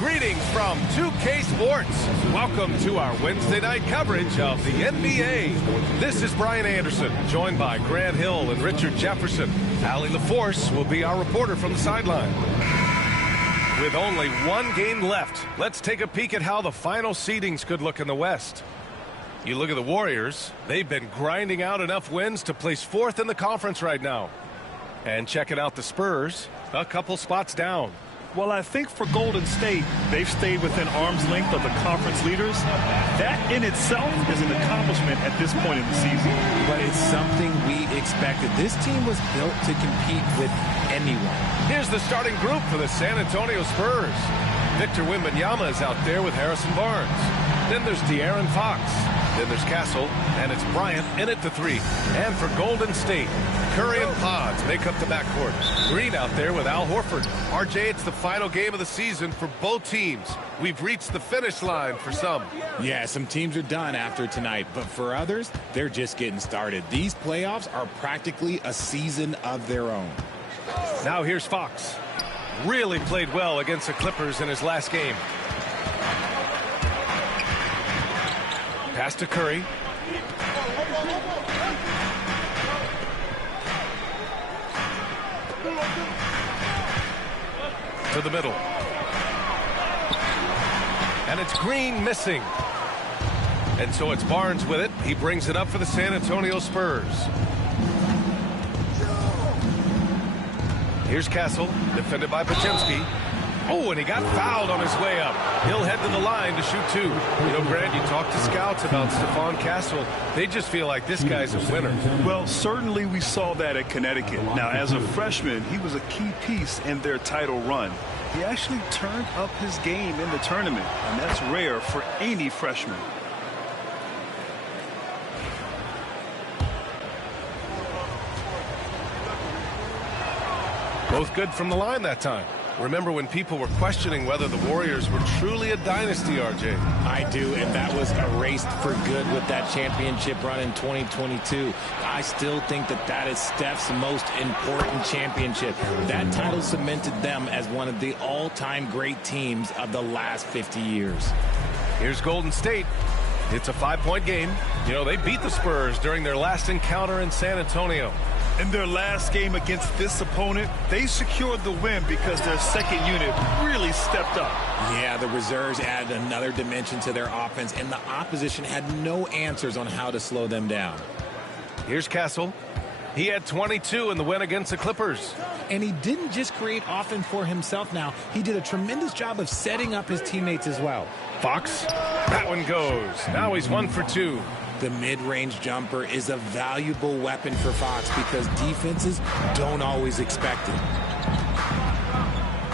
Greetings from 2K Sports. Welcome to our Wednesday night coverage of the NBA. This is Brian Anderson, joined by Grant Hill and Richard Jefferson. Allie LaForce will be our reporter from the sideline. With only one game left, let's take a peek at how the final seedings could look in the West. You look at the Warriors, they've been grinding out enough wins to place fourth in the conference right now. And checking out the Spurs, a couple spots down. Well, I think for Golden State, they've stayed within arm's length of the conference leaders. That in itself is an accomplishment at this point in the season. But it's something we expected. This team was built to compete with anyone. Here's the starting group for the San Antonio Spurs. Victor Wembanyama is out there with Harrison Barnes. Then there's De'Aaron Fox. Then there's Castle, and it's Bryant in at the three. And for Golden State, Curry and Pods make up the backcourt. Green out there with Al Horford. RJ, it's the final game of the season for both teams. We've reached the finish line for some. Yeah, some teams are done after tonight, but for others, they're just getting started. These playoffs are practically a season of their own. Now here's Fox. Really played well against the Clippers in his last game. Pass to Curry. To the middle. And it's Green missing. And so it's Barnes with it. He brings it up for the San Antonio Spurs. Here's Castle, defended by Podziemski. Oh, and he got fouled on his way up. He'll head to the line to shoot two. You know, Grant, you talk to scouts about Stephon Castle. They just feel like this guy's a winner. Well, certainly we saw that at Connecticut. Now, as a freshman, he was a key piece in their title run. He actually turned up his game in the tournament, and that's rare for any freshman. Both good from the line that time. Remember when people were questioning whether the Warriors were truly a dynasty, RJ? I do, and that was erased for good with that championship run in 2022. I still think that is Steph's most important championship. That title cemented them as one of the all-time great teams of the last 50 years. Here's Golden State. It's a 5-point game. You know, they beat the Spurs during their last encounter in San Antonio. In their last game against this opponent, they secured the win because their second unit really stepped up. Yeah, the reserves added another dimension to their offense, and the opposition had no answers on how to slow them down. Here's Castle. He had 22 in the win against the Clippers. And he didn't just create offense for himself now. He did a tremendous job of setting up his teammates as well. Fox. That one goes. Now he's 1 for 2. The mid-range jumper is a valuable weapon for Fox because defenses don't always expect it.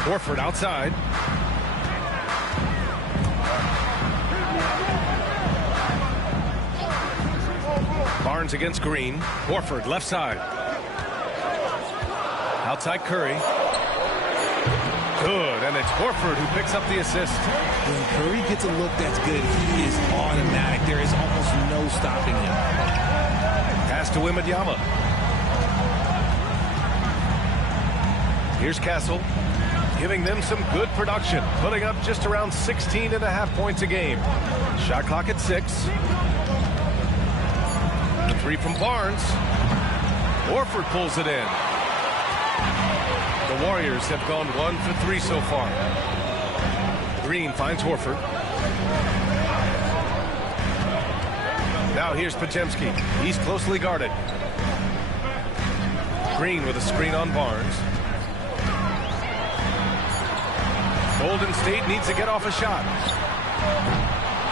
Horford outside. Barnes against Green. Horford left side. Outside Curry. Good, and it's Horford who picks up the assist. When Curry gets a look that's good, he is automatic. There is almost no stopping him. Pass to Wembanyama. Here's Castle, giving them some good production, putting up just around 16.5 points a game. Shot clock at 6. The three from Barnes. Horford pulls it in. The Warriors have gone 1 for 3 so far. Green finds Horford. Now here's Podziemski. He's closely guarded. Green with a screen on Barnes. Golden State needs to get off a shot.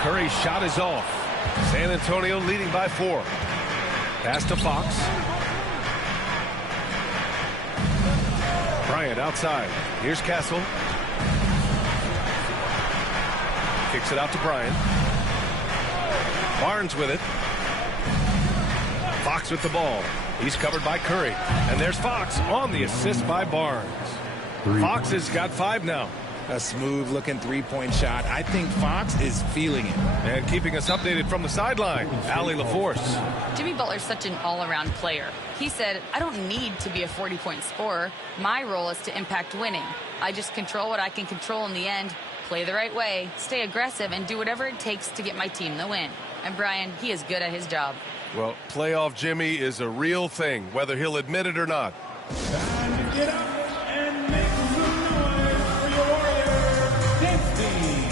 Curry's shot is off. San Antonio leading by 4. Pass to Fox. Bryant outside. Here's Castle. Kicks it out to Bryant. Barnes with it. Fox with the ball. He's covered by Curry. And there's Fox on the assist by Barnes. Fox has got 5 now. A smooth-looking three-point shot. I think Fox is feeling it. And keeping us updated from the sideline, Allie LaForce. Jimmy Butler's such an all-around player. He said, I don't need to be a 40-point scorer. My role is to impact winning. I just control what I can control in the end, play the right way, stay aggressive, and do whatever it takes to get my team the win. And Brian, he is good at his job. Well, playoff Jimmy is a real thing, whether he'll admit it or not. Time to get up and make some noise for your Warriors dance team.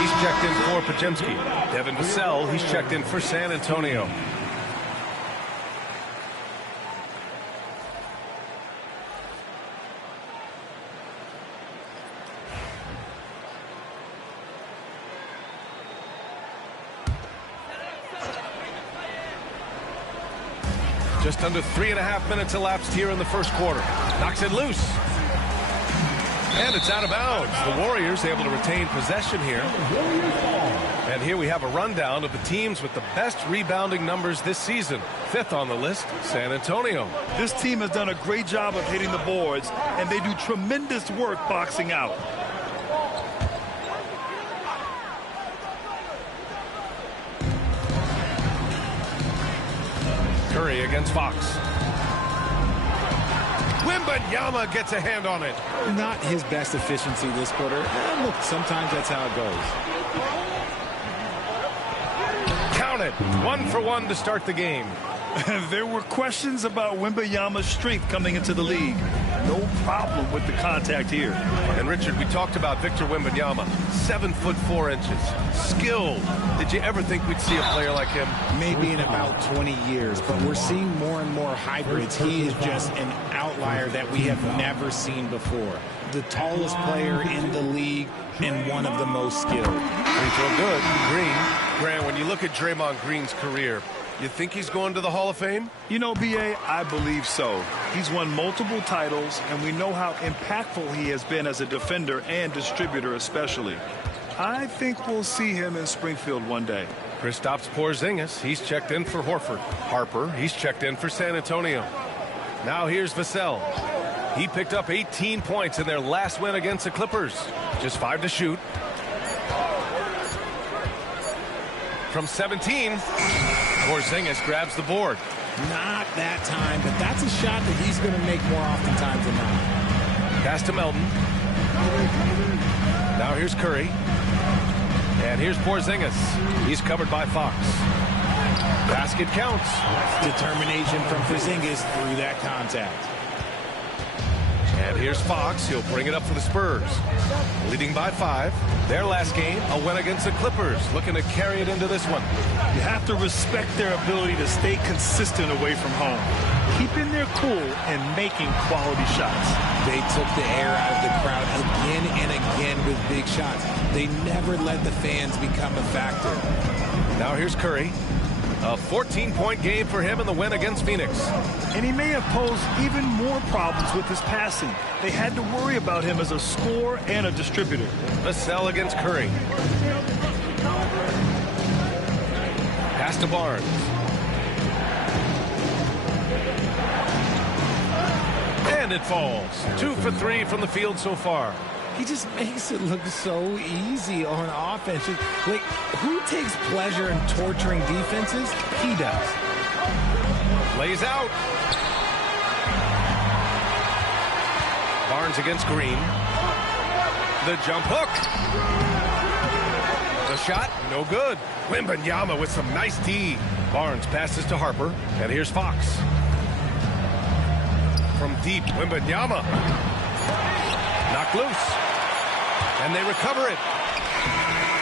He's checked in for Pajemski. Devin Vassell, he's checked in for San Antonio. Just under 3.5 minutes elapsed here in the first quarter. Knocks it loose. And it's out of bounds. The Warriors able to retain possession here. And here we have a rundown of the teams with the best rebounding numbers this season. 5th on the list, San Antonio. This team has done a great job of hitting the boards, and they do tremendous work boxing out. Curry against Fox. Wembanyama gets a hand on it. Not his best efficiency this quarter. Look, sometimes that's how it goes. Count it. 1 for 1 to start the game. There were questions about Wembanyama's strength coming into the league. No problem with the contact here. And Richard, we talked about Victor Wembanyama. 7'4". Skilled. Did you ever think we'd see a player like him? Maybe in about 20 years, but we're seeing more and more hybrids. He is just an outlier that we have never seen before. The tallest player in the league and one of the most skilled. He's real good. Green. Grant, when you look at Draymond Green's career, you think he's going to the Hall of Fame? You know, B.A., I believe so. He's won multiple titles, and we know how impactful he has been as a defender and distributor especially. I think we'll see him in Springfield one day. Kristaps Porzingis, he's checked in for Horford. Harper, he's checked in for San Antonio. Now here's Vassell. He picked up 18 points in their last win against the Clippers. Just 5 to shoot. From 17, Porzingis grabs the board. Not that time, but that's a shot that he's going to make more oftentimes than not. Pass to Melton. Now here's Curry. And here's Porzingis. He's covered by Fox. Basket counts. Determination from Porzingis through that contact. And here's Fox. He'll bring it up for the Spurs. Leading by 5. Their last game, a win against the Clippers. Looking to carry it into this one. You have to respect their ability to stay consistent away from home. Keeping their cool and making quality shots. They took the air out of the crowd again and again with big shots. They never let the fans become a factor. Now here's Curry. A 14-point game for him in the win against Phoenix. And he may have posed even more problems with his passing. They had to worry about him as a scorer and a distributor. Vassell against Curry. Pass to Barnes. And it falls. 2 for 3 from the field so far. He just makes it look so easy on offense. Like, who takes pleasure in torturing defenses? He does. Lays out. Barnes against Green. The jump hook. The shot, no good. Wembanyama with some nice D. Barnes passes to Harper. And here's Fox. From deep, Wembanyama. Knocked loose. And they recover it.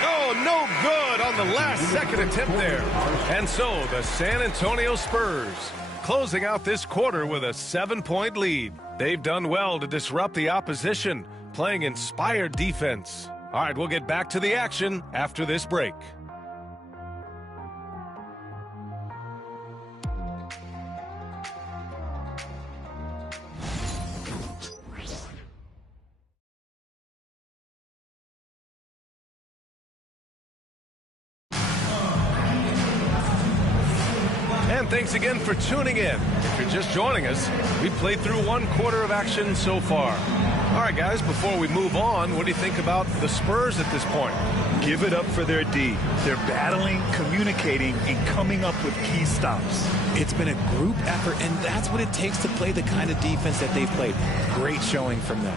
Oh, no good on the last second attempt there. And so the San Antonio Spurs closing out this quarter with a 7-point lead. They've done well to disrupt the opposition, playing inspired defense. All right, we'll get back to the action after this break. thanks again for tuning in. If you're just joining us, we played through 1 quarter of action so far. All right, guys, before we move on, what do you think about the Spurs at this point? Give it up for their D. They're battling, communicating, and coming up with key stops. It's been a group effort, and that's what it takes to play the kind of defense that they've played. Great showing from them.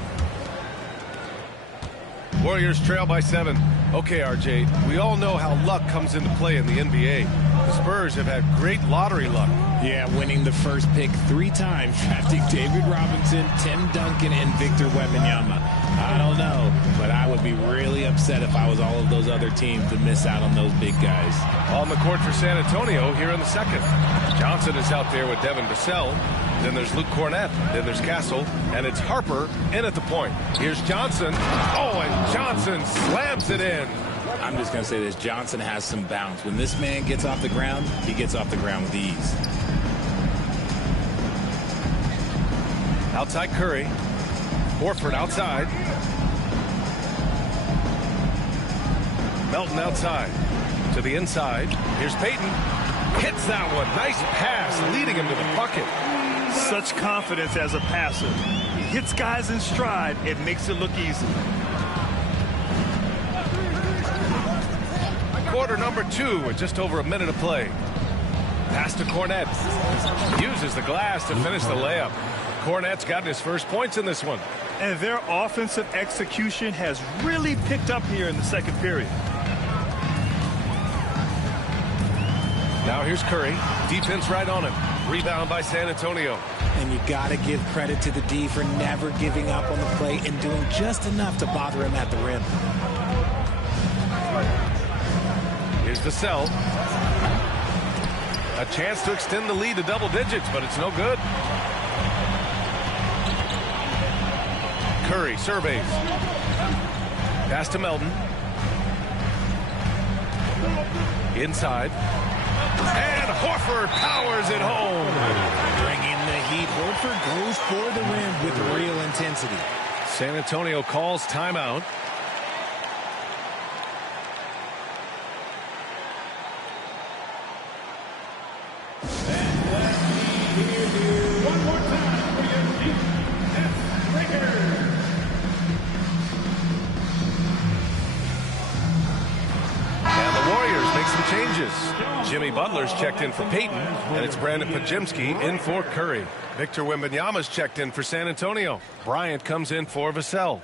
Warriors trail by 7. Okay, RJ, we all know how luck comes into play in the NBA. The Spurs have had great lottery luck. Yeah, winning the first pick 3 times, drafting David Robinson, Tim Duncan, and Victor Wembanyama. I don't know, but I would be really upset if I was all of those other teams to miss out on those big guys. On the court for San Antonio here in the second. Johnson is out there with Devin Vassell. Then there's Luke Cornett. Then there's Castle. And it's Harper in at the point. Here's Johnson. Oh, and Johnson slams it in. I'm just going to say this. Johnson has some bounce. When this man gets off the ground, he gets off the ground with ease. Outside Curry. Horford outside. Melton outside. To the inside. Here's Payton. Hits that one. Nice pass, leading him to the bucket. Such confidence as a passer. He hits guys in stride. It makes it look easy. Quarter number 2 with just over a minute of play. Pass to Cornett. Uses the glass to finish the layup. Cornett's gotten his first points in this one. And their offensive execution has really picked up here in the second period. Now here's Curry. Defense right on him. Rebound by San Antonio. And you got to give credit to the D for never giving up on the play and doing just enough to bother him at the rim. Here's the cell. A chance to extend the lead to double digits, but it's no good. Curry surveys. Pass to Melton. Inside. And Horford powers it home. Bringing the heat. Horford goes for the rim with real intensity. San Antonio calls timeout. One more time for your defense breakers. And the Warriors make some changes. Jimmy Butler's checked in for Payton, and it's Brandon Pajemski in for Curry. Victor Wembanyama's checked in for San Antonio. Bryant comes in for Vassell.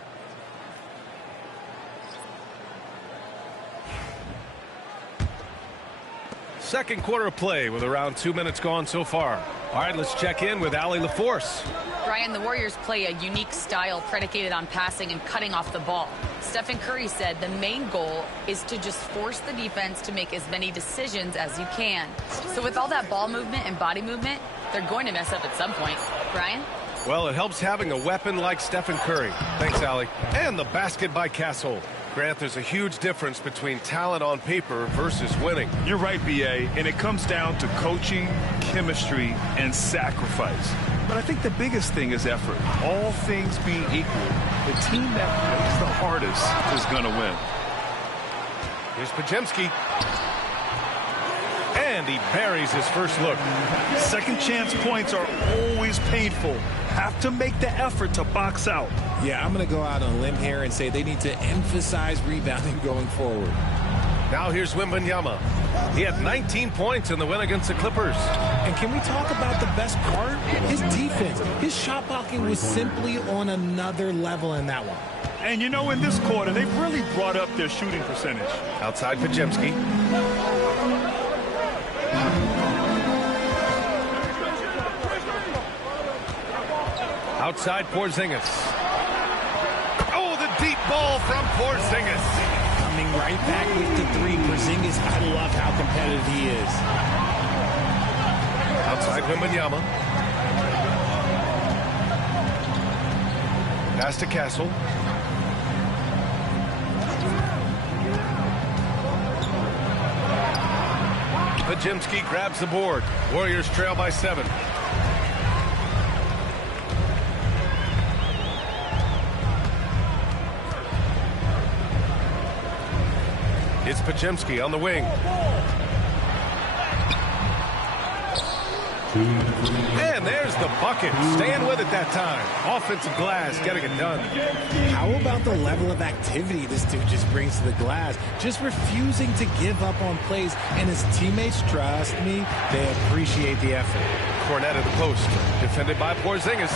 Second quarter of play with around 2 minutes gone so far. All right, let's check in with Allie LaForce. Brian, the Warriors play a unique style predicated on passing and cutting off the ball. Stephen Curry said the main goal is to just force the defense to make as many decisions as you can. So with all that ball movement and body movement, they're going to mess up at some point. Brian? Well, it helps having a weapon like Stephen Curry. Thanks, Allie. And the basket by Castle. Grant, there's a huge difference between talent on paper versus winning. You're right, B.A., and it comes down to coaching, chemistry, and sacrifice. But I think the biggest thing is effort. All things being equal, the team that plays the hardest is going to win. Here's Pajemski. And he buries his first look. Second chance points are always painful. Have to make the effort to box out. Yeah, I'm going to go out on a limb here and say they need to emphasize rebounding going forward. Now here's Wembanyama. He had 19 points in the win against the Clippers. And can we talk about the best part? His defense. His shot blocking was simply on another level in that one. And you know, in this quarter, they've really brought up their shooting percentage. Outside Pajemski. Outside Porzingis. Oh, the deep ball from Porzingis. Coming right back with the 3. Porzingis, I love how competitive he is. Outside Wembanyama. Pass to Castle. Pajemski grabs the board. Warriors trail by 7. It's Pajemski on the wing. And there's the bucket. Staying with it that time. Offensive glass, getting it done. How about the level of activity this dude just brings to the glass? Just refusing to give up on plays. And his teammates, trust me, they appreciate the effort. Cornet at the post. Defended by Porzingis.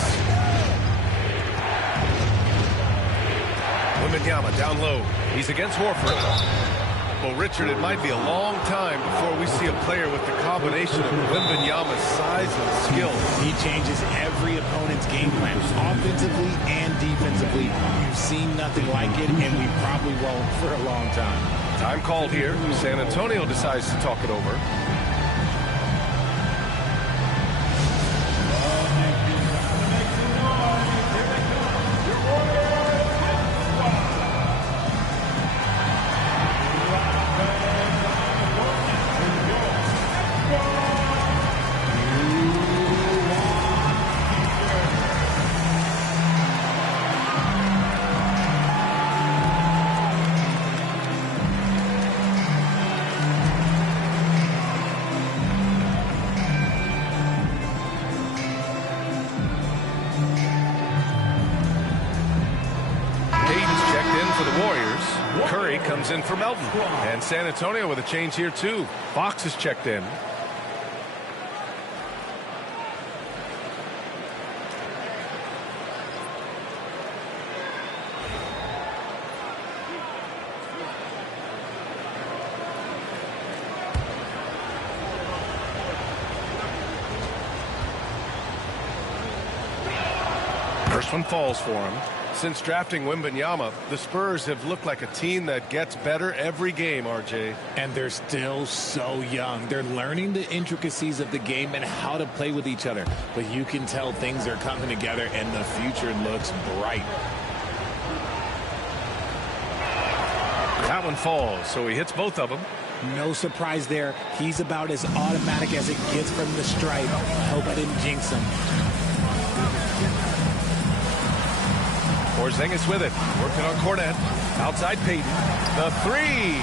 Wembanyama down low. He's against Horford. Well, Richard, it might be a long time before we see a player with the combination of Wembanyama's size and skill. He changes every opponent's game plan, offensively and defensively. You've seen nothing like it, and we probably won't for a long time. Time called here. San Antonio decides to talk it over. For the Warriors, Curry comes in for Melton. And San Antonio with a change here, too. Fox is checked in. First one falls for him. Since drafting Wembanyama, the Spurs have looked like a team that gets better every game, RJ. And they're still so young. They're learning the intricacies of the game and how to play with each other. But you can tell things are coming together and the future looks bright. That one falls, so he hits both of them. No surprise there. He's about as automatic as it gets from the stripe. Hope I didn't jinx him. Porzingis with it, working on Cornet. Outside Payton. The three.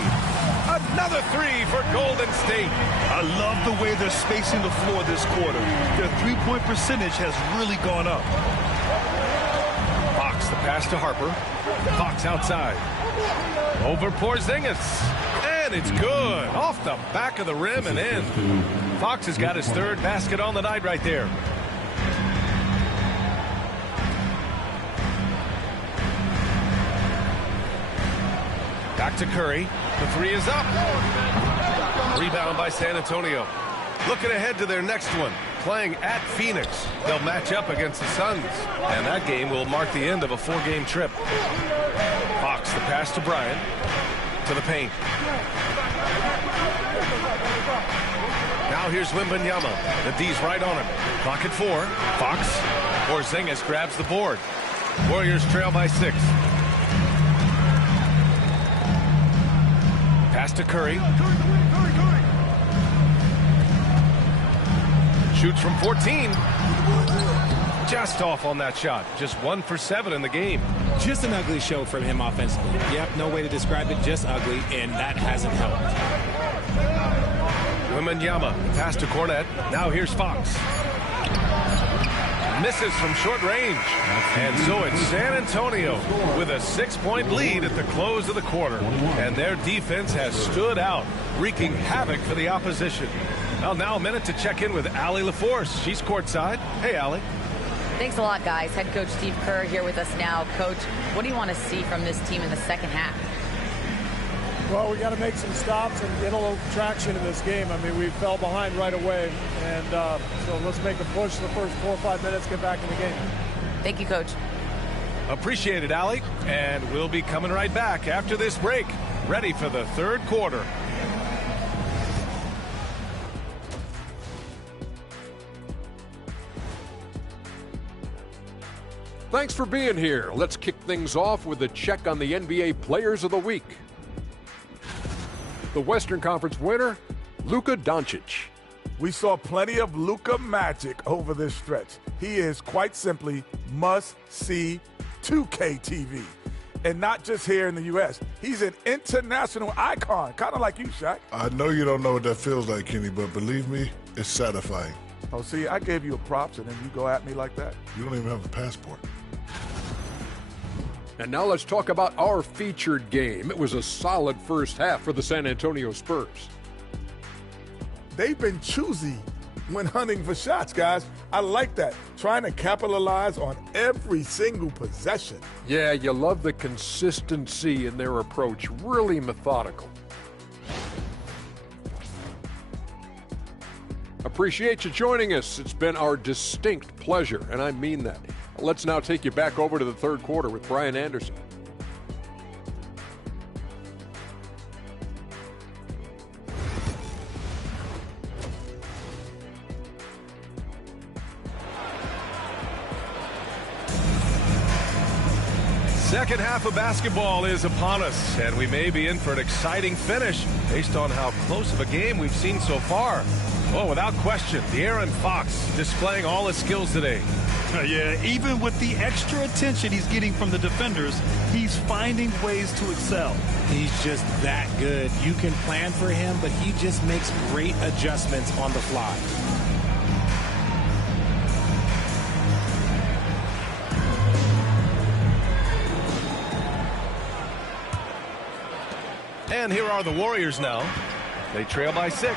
Another three for Golden State. I love the way they're spacing the floor this quarter. Their three-point percentage has really gone up. Fox, the pass to Harper. Fox outside. Over Porzingis. And it's good. Off the back of the rim and in. Fox has got his third basket on the night right there. Back to Curry. The three is up. Rebound by San Antonio. Looking ahead to their next one. Playing at Phoenix. They'll match up against the Suns. And that game will mark the end of a four-game trip. Fox, the pass to Bryant. To the paint. Now here's Wembanyama. The D's right on him. Clock at 4. Fox. Porzingis grabs the board. Warriors trail by 6. Pass to Curry. Shoots from 14. Just off on that shot. Just 1 for 7 in the game. Just an ugly show from him offensively. Yep, no way to describe it, just ugly, and that hasn't helped. Wembanyama, pass to Cornet. Now here's Fox. Misses from short range. And so it's San Antonio with a 6-point lead at the close of the quarter. And their defense has stood out, wreaking havoc for the opposition. Well, now a minute to check in with Allie LaForce. She's courtside. Hey, Allie. Thanks a lot, guys. Head coach Steve Kerr here with us now. Coach, what do you want to see from this team in the second half? Well, we got to make some stops and get a little traction in this game. I mean, we fell behind right away, and so let's make a push the first 4 or 5 minutes, get back in the game. Thank you, Coach. Appreciate it, Allie. And we'll be coming right back after this break, ready for the third quarter. Thanks for being here. Let's kick things off with a check on the NBA Players of the Week. The Western Conference winner, Luka Doncic. We saw plenty of Luka magic over this stretch. He is quite simply must-see 2K TV. And not just here in the U.S. He's an international icon, kind of like you, Shaq. I know you don't know what that feels like, Kenny, but believe me, it's satisfying. Oh, see, I gave you a props, and then you go at me like that? You don't even have a passport. And now let's talk about our featured game. It was a solid first half for the San Antonio Spurs. They've been choosy when hunting for shots, guys. I like that. Trying to capitalize on every single possession. Yeah, you love the consistency in their approach. Really methodical. Appreciate you joining us. It's been our distinct pleasure, and I mean that. Let's now take you back over to the third quarter with Brian Anderson. Second half of basketball is upon us, and we may be in for an exciting finish based on how close of a game we've seen so far. Oh, without question, De'Aaron Fox displaying all his skills today. Yeah, even with the extra attention he's getting from the defenders, he's finding ways to excel. He's just that good. You can plan for him, but he just makes great adjustments on the fly. And here are the Warriors now. They trail by 6.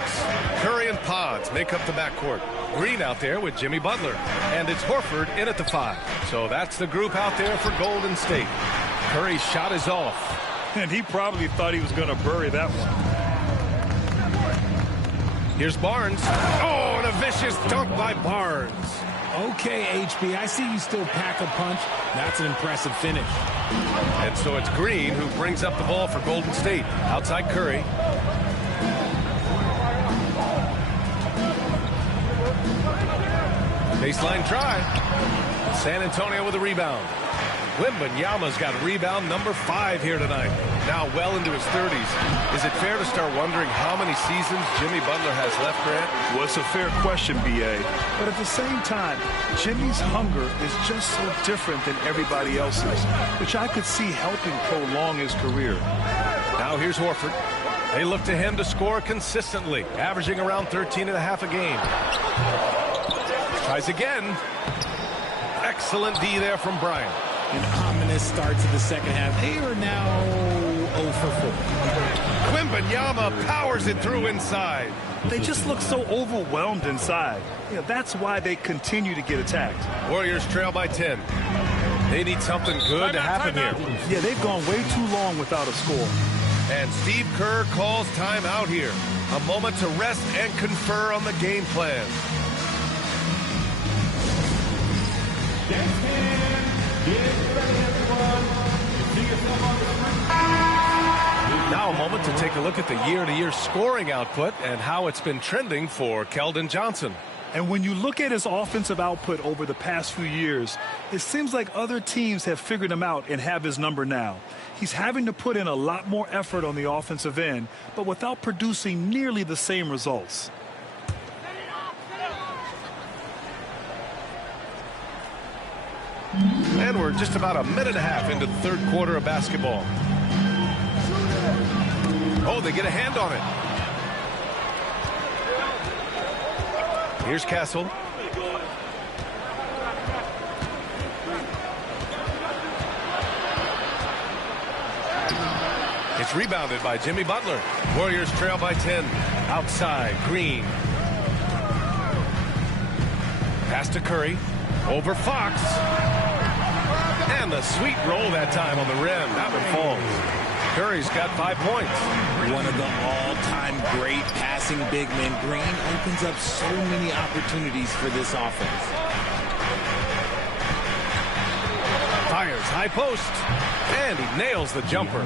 Curry and Pods make up the backcourt. Green out there with Jimmy Butler. And it's Horford in at the 5. So that's the group out there for Golden State. Curry's shot is off. And he probably thought he was going to bury that one. Here's Barnes. Oh, and a vicious dunk by Barnes. Okay, HB, I see you still pack a punch. That's an impressive finish. And so it's Green who brings up the ball for Golden State. Outside Curry. Baseline try. San Antonio with a rebound. Wembanyama's got rebound number 5 here tonight. Now well into his 30s. Is it fair to start wondering how many seasons Jimmy Butler has left, Grant? Well, it's a fair question, B.A. But at the same time, Jimmy's hunger is just so different than everybody else's, which I could see helping prolong his career. Now here's Horford. They look to him to score consistently, averaging around 13.5 a game. Tries again. Excellent D there from Bryant. An ominous start to the second half. They are now 0 for 4. Wembanyama powers it through inside. They just look so overwhelmed inside. Yeah, that's why they continue to get attacked. Warriors trail by 10. They need something good to happen here. Yeah, they've gone way too long without a score. And Steve Kerr calls timeout here. A moment to rest and confer on the game plan. Now a moment to take a look at the year-to-year scoring output and how it's been trending for Keldon Johnson. And when you look at his offensive output over the past few years, it seems like other teams have figured him out and have his number now. He's having to put in a lot more effort on the offensive end, but without producing nearly the same results. And we're just about a minute and a half into the third quarter of basketball. Oh, they get a hand on it. Here's Castle. It's rebounded by Jimmy Butler. Warriors trail by 10. Outside, Green. Pass to Curry. Over Fox. And the sweet roll that time on the rim. That one falls. Curry's got 5 points. One of the all-time great passing big men. Green opens up so many opportunities for this offense. Fires high post. And he nails the jumper.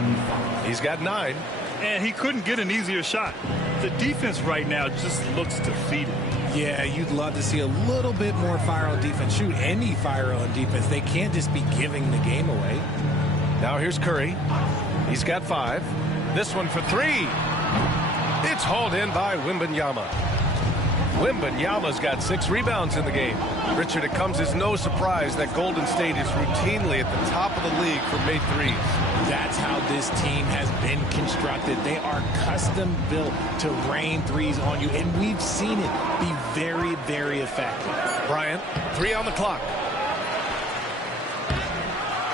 He's got 9. And he couldn't get an easier shot. The defense right now just looks defeated. Yeah, you'd love to see a little bit more fire on defense. Shoot, any fire on defense. They can't just be giving the game away. Now here's Curry. He's got 5. This one for 3. It's hauled in by Wembanyama. Wembanyama's got 6 rebounds in the game. Richard, it comes as no surprise that Golden State is routinely at the top of the league for made threes. That's how this team has been constructed. They are custom built to rain threes on you, and we've seen it be very, very effective. Bryant, 3 on the clock.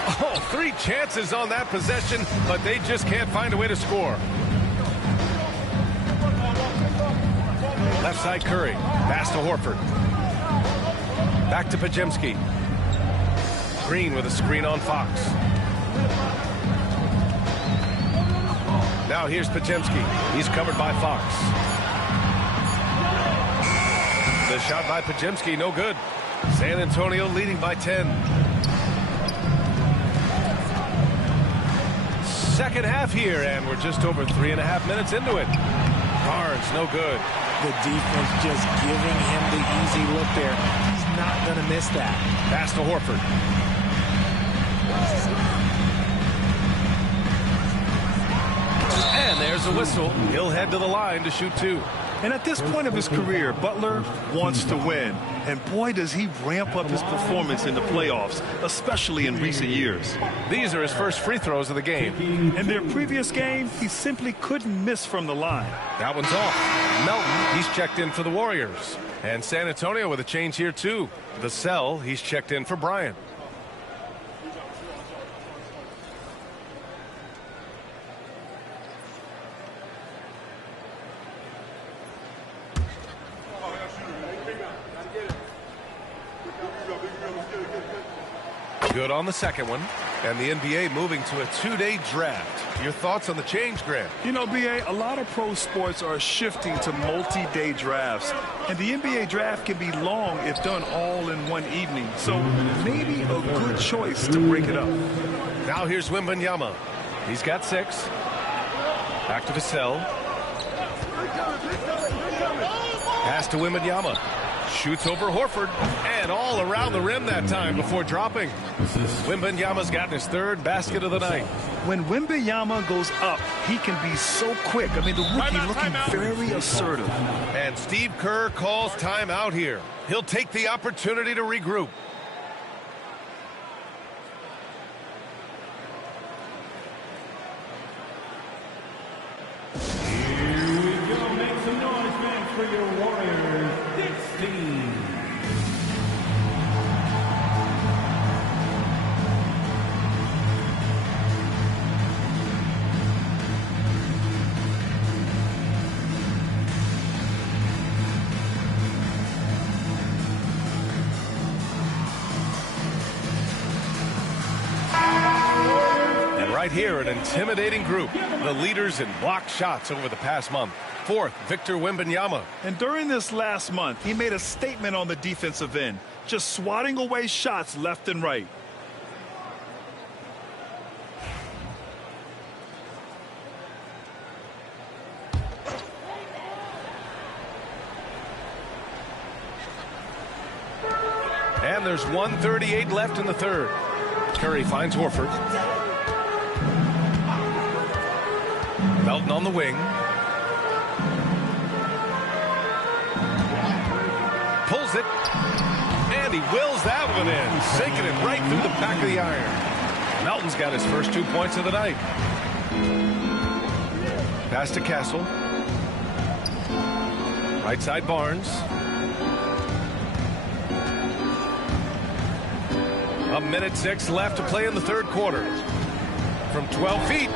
Oh, 3 chances on that possession, but they just can't find a way to score. Left side Curry, pass to Horford. Back to Podziemski. Green with a screen on Fox. Now here's Podziemski. He's covered by Fox. The shot by Podziemski, no good. San Antonio leading by 10. Second half here, and we're just over 3.5 minutes into it. Barnes, no good. The defense just giving him the easy look there. He's not going to miss that. Pass to Horford. And there's a whistle. He'll head to the line to shoot 2. And at this point of his career, Butler wants to win. And boy, does he ramp up his performance in the playoffs, especially in recent years. These are his first free throws of the game. In their previous game, he simply couldn't miss from the line. That one's off. Melton, he's checked in for the Warriors. And San Antonio with a change here, too. Vassell, he's checked in for Bryant. Good on the second one. And the NBA moving to a 2-day draft. Your thoughts on the change, Grant? You know, B.A., a lot of pro sports are shifting to multi-day drafts. And the NBA draft can be long if done all in one evening. So maybe a good choice to break it up. Now here's Wembanyama. He's got 6. Back to Vassell. Pass to Wembanyama. Shoots over Horford, and all around the rim that time before dropping. Wembanyama's gotten his 3rd basket of the night. When Wembanyama goes up, he can be so quick. I mean, the rookie looking very assertive. And Steve Kerr calls timeout here. He'll take the opportunity to regroup. Here we go. Make some noise, fans, for your Warriors. This team. Right here, an intimidating group. The leaders in blocked shots over the past month. 4th, Victor Wembanyama. And during this last month, he made a statement on the defensive end, just swatting away shots left and right. And there's 1:38 left in the 3rd. Curry finds Horford. Melton on the wing. Pulls it. And he wills that one in. Sinking it right through the back of the iron. Melton's got his first 2 points of the night. Pass to Castle. Right side Barnes. A minute 6 left to play in the 3rd quarter. From 12 feet.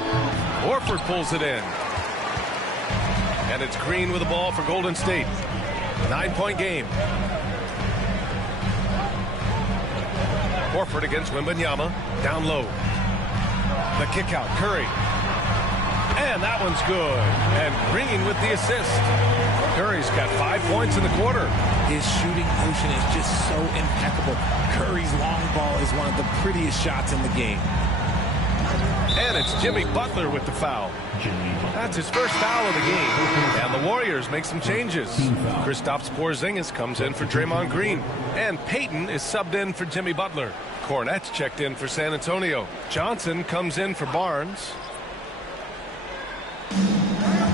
Horford pulls it in. And it's Green with the ball for Golden State. 9-point game. Horford against Wembanyama. Down low. The kick out. Curry. And that one's good. And Green with the assist. Curry's got 5 points in the quarter. His shooting motion is just so impeccable. Curry's long ball is one of the prettiest shots in the game. And it's Jimmy Butler with the foul. That's his first foul of the game. And the Warriors make some changes. Kristaps Porzingis comes in for Draymond Green. And Payton is subbed in for Jimmy Butler. Cornette's checked in for San Antonio. Johnson comes in for Barnes.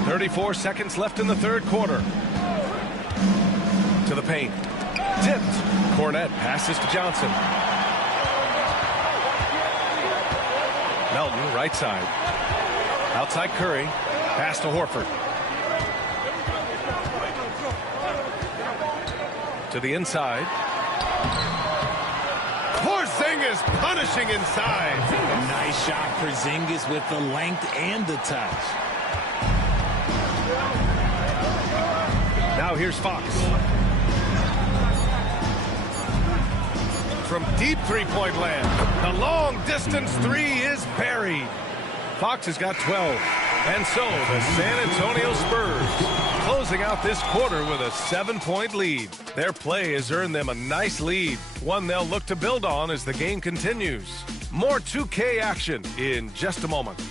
34 seconds left in the 3rd quarter. To the paint. Tipped. Cornette passes to Johnson. Melton, right side. Outside Curry. Pass to Horford. To the inside. Porzingis punishing inside. Nice shot for Porzingis with the length and the touch. Now here's Fox. From deep three-point land. The long-distance three is buried. Fox has got 12. And so the San Antonio Spurs closing out this quarter with a 7-point lead. Their play has earned them a nice lead, one they'll look to build on as the game continues. More 2K action in just a moment.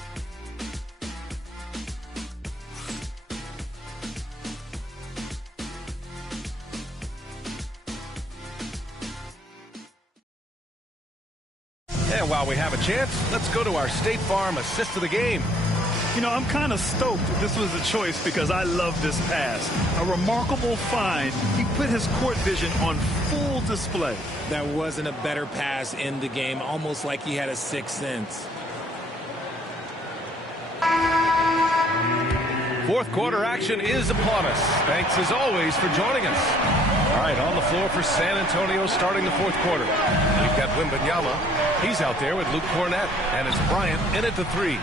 And while we have a chance, let's go to our State Farm assist of the game. You know, I'm kind of stoked this was a choice because I love this pass. A remarkable find. He put his court vision on full display. That wasn't a better pass in the game, almost like he had a sixth sense. Fourth quarter action is upon us. Thanks as always for joining us. All right, on the floor for San Antonio starting the fourth quarter. We've got Wembanyama. He's out there with Luke Cornette, and it's Bryant in at the three.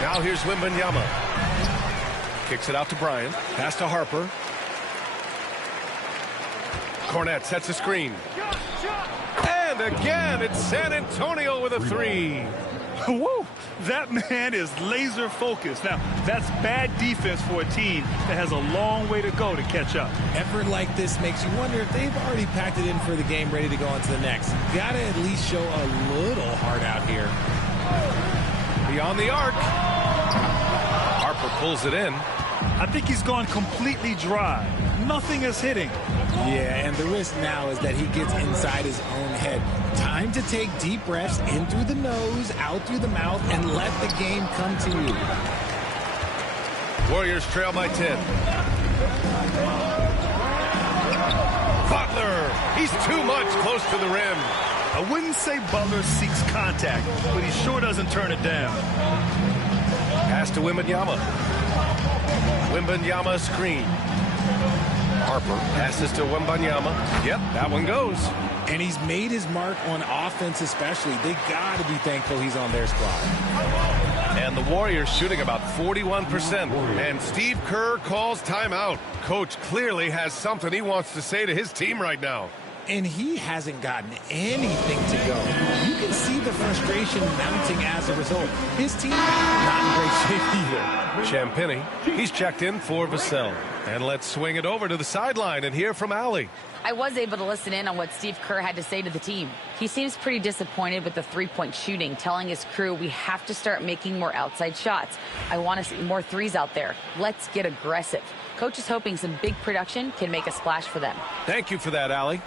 Now here's Wembanyama. Kicks it out to Bryant. Pass to Harper. Cornette sets a screen. And again, it's San Antonio with a three. Whoa, that man is laser focused. Now, that's bad defense for a team that has a long way to go to catch up. Effort like this makes you wonder if they've already packed it in for the game, ready to go on to the next. Gotta at least show a little heart out here. Beyond the arc. Harper pulls it in. I think he's gone completely dry. Nothing is hitting. Yeah, and the risk now is that he gets inside his own head. Time to take deep breaths in through the nose, out through the mouth, and let the game come to you. Warriors trail by 10. Butler, he's too much close to the rim. I wouldn't say Butler seeks contact, but he sure doesn't turn it down. Pass to Wembanyama. Wembanyama screen. Harper passes to Wembanyama. Yep, that one goes. And he's made his mark on offense especially. They got to be thankful he's on their squad. And the Warriors shooting about 41%. And Steve Kerr calls timeout. Coach clearly has something he wants to say to his team right now. And he hasn't gotten anything to go. You can see the frustration mounting as a result. His team not in great shape either. Champagnie, he's checked in for Vassell. And let's swing it over to the sideline and hear from Allie. I was able to listen in on what Steve Kerr had to say to the team. He seems pretty disappointed with the three-point shooting, telling his crew we have to start making more outside shots. I want to see more threes out there. Let's get aggressive. Coach is hoping some big production can make a splash for them. Thank you for that, Allie.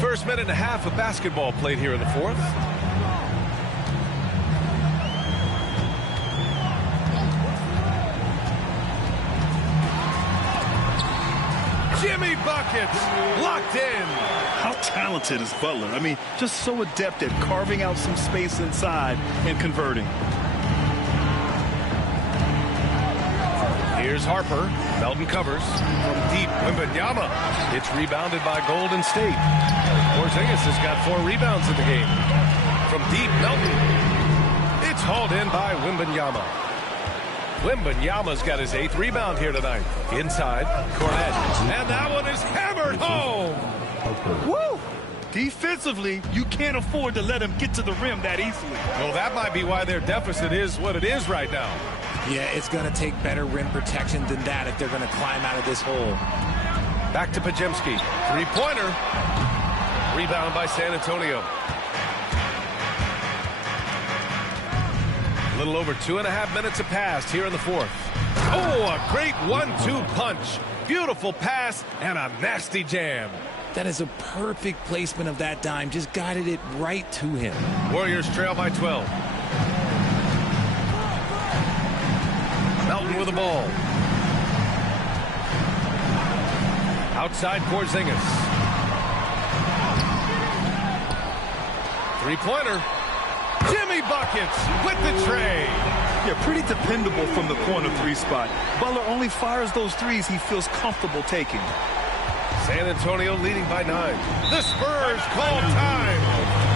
First minute and a half of basketball played here in the fourth. Jimmy buckets locked in. How talented is Butler? I mean, just so adept at carving out some space inside and converting. Here's Harper. Melton covers from deep. Wembanyama. It's rebounded by Golden State. Porzingis has got 4 rebounds in the game. From deep, Melton. It's hauled in by Wembanyama. Wembanyama's got his 8th rebound here tonight. Inside, Cornette. And that one is hammered home. Woo! Defensively, you can't afford to let him get to the rim that easily. Well, that might be why their deficit is what it is right now. Yeah, it's going to take better rim protection than that if they're going to climb out of this hole. Back to Pajemski. Three-pointer. Rebound by San Antonio. A little over 2.5 minutes have passed here in the fourth. Oh, a great 1-2 punch. Beautiful pass and a nasty jam. That is a perfect placement of that dime. Just guided it right to him. Warriors trail by 12. Melton with the ball. Outside Porzingis. Three-pointer. Jimmy buckets with the tray. Yeah, pretty dependable from the corner three spot. Butler only fires those threes he feels comfortable taking. San Antonio leading by 9. The Spurs call time.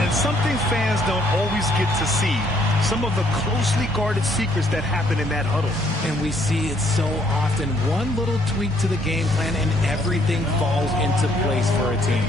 And something fans don't always get to see. Some of the closely guarded secrets that happen in that huddle. And we see it so often. One little tweak to the game plan and everything falls into place for a team.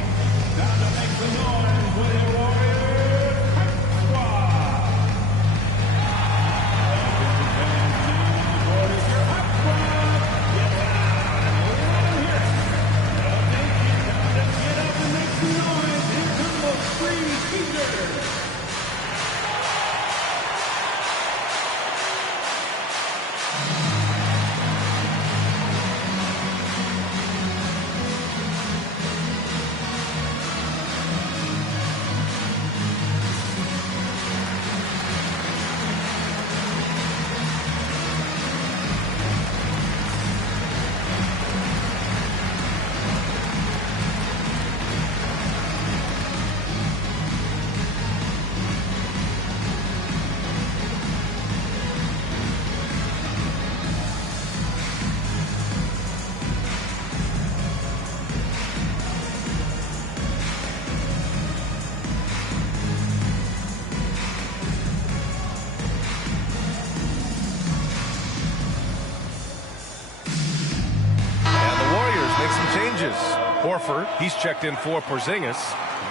Horford, he's checked in for Porzingis.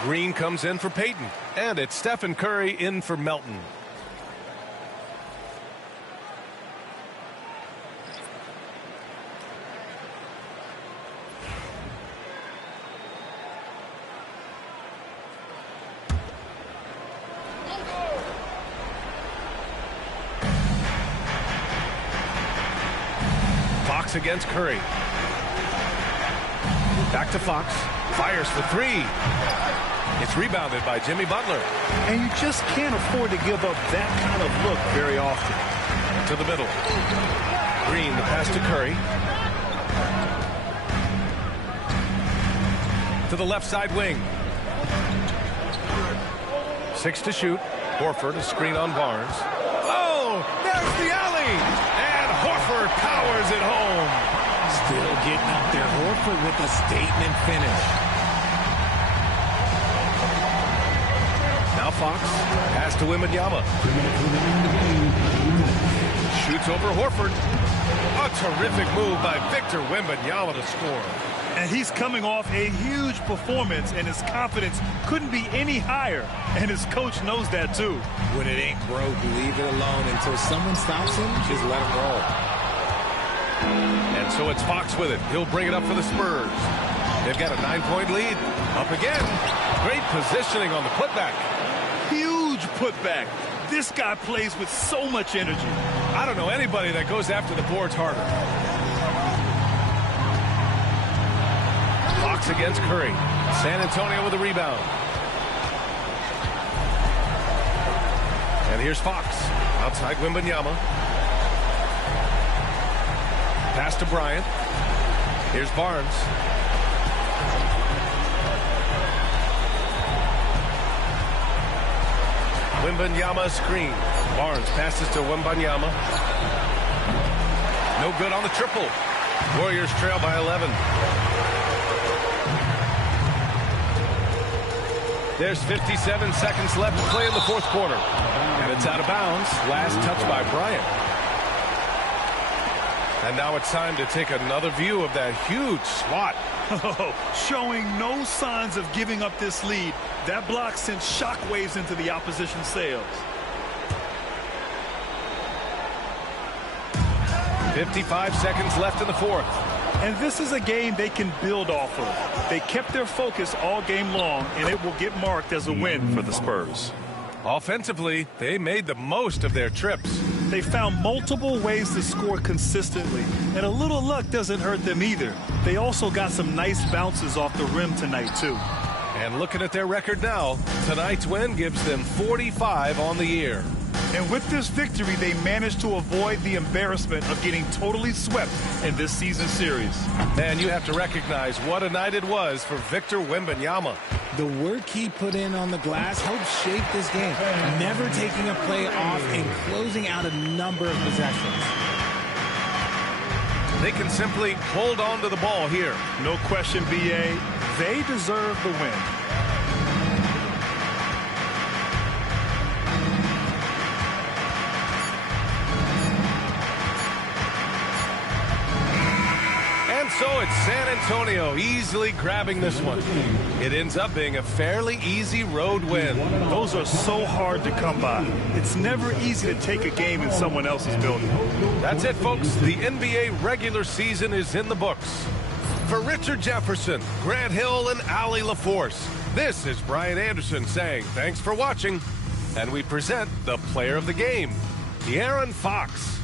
Green comes in for Payton. And it's Stephen Curry in for Melton. Fox against Curry. Back to Fox. Fires for three. It's rebounded by Jimmy Butler. And you just can't afford to give up that kind of look very often. To the middle. Green, the pass to Curry. To the left side wing. 6 to shoot. Horford, a screen on Barnes. Oh, there's the alley. And Horford powers it home. Still getting up there. Horford with a statement finish. Now Fox. Pass to Wembanyama. Shoots over Horford. A terrific move by Victor Wembanyama to score. And he's coming off a huge performance, and his confidence couldn't be any higher. And his coach knows that, too. When it ain't broke, leave it alone. Until someone stops him, just let him roll. And so it's Fox with it. He'll bring it up for the Spurs. They've got a 9-point lead. Up again. Great positioning on the putback. Huge putback. This guy plays with so much energy. I don't know anybody that goes after the boards harder. Fox against Curry. San Antonio with a rebound. And here's Fox. Outside Wembanyama. Pass to Bryant. Here's Barnes. Wembanyama screen. Barnes passes to Wembanyama. No good on the triple. Warriors trail by 11. There's 57 seconds left to play in the fourth quarter. And it's out of bounds. Last touch by Bryant. And now it's time to take another view of that huge swat. Showing no signs of giving up this lead. That block sent shockwaves into the opposition sails. 55 seconds left in the fourth. And this is a game they can build off of. They kept their focus all game long, and it will get marked as a win for the Spurs. Offensively, they made the most of their trips. They found multiple ways to score consistently, and a little luck doesn't hurt them either. They also got some nice bounces off the rim tonight, too. And looking at their record now, tonight's win gives them 45 on the year. And with this victory, they managed to avoid the embarrassment of getting totally swept in this season series. And you have to recognize what a night it was for Victor Wembanyama. The work he put in on the glass helped shape this game, never taking a play off and closing out a number of possessions. They can simply hold on to the ball here. No question, BA, they deserve the win. So it's San Antonio easily grabbing this one. It ends up being a fairly easy road win. Those are so hard to come by. It's never easy to take a game in someone else's building. That's it, folks. The NBA regular season is in the books. For Richard Jefferson, Grant Hill, and Allie LaForce, this is Brian Anderson saying thanks for watching. And we present the player of the game, De'Aaron Fox.